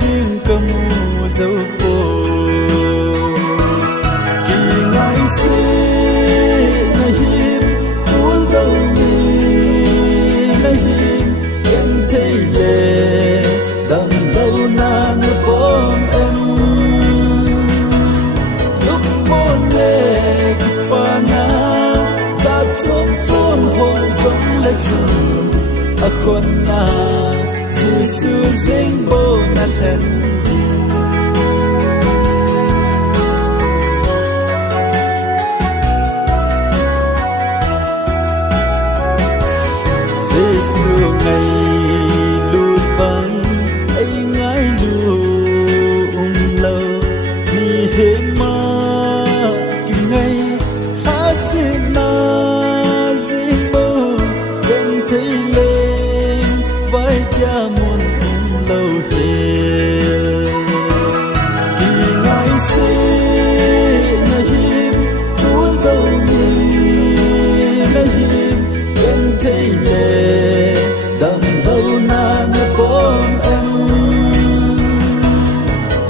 ding kamu dấu po kỳ ngày xưa na him ul đâu mi na him em thấy lệ đầm lâu na nu bom em lúc môn lệ pa na za chom chom hồn giống lệ chun a khôn na Giêsu dinh bố na thân đi Giêsu ngày lụt băng ấy ngái lụm lâu mi hệ ma kinh ngày khá xin na dinh bố bên thấy lên vai tia muôn lâu hiền kỳ ngày xưa na him túi đâu mi na him bên thấy lệ đầm lâu na nu bom em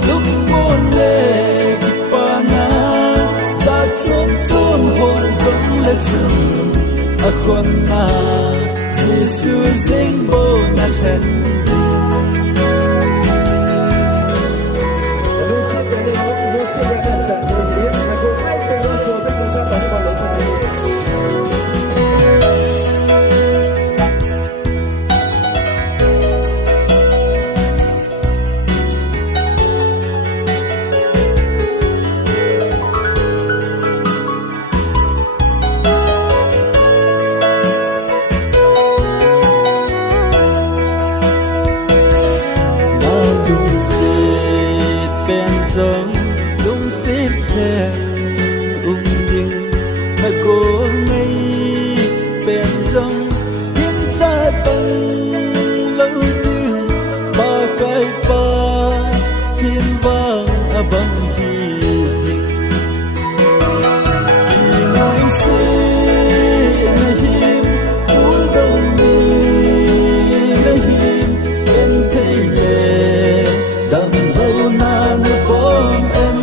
lúc môn lệ pa na za chom chom hồn giống lệ chun a khôn na Giêsu dinh bố na thân đi giống đúng xếp theo điên mà cô ngây bèn giống thiên gia bằng lâu tiếng ba cái ba thiên vang bằng hy sinh ngày xưa na him ul đâu mi na him em thấy lệ đầm lâu na nu bom em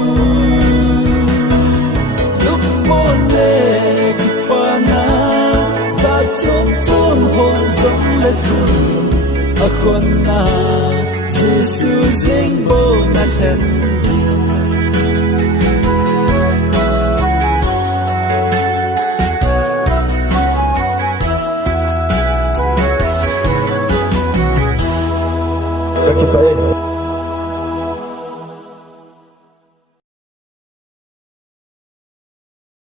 lúc môn lệ pa na za chom chom hồn giống lệ chun a khôn na Giêsu dinh bố na thân đi Kita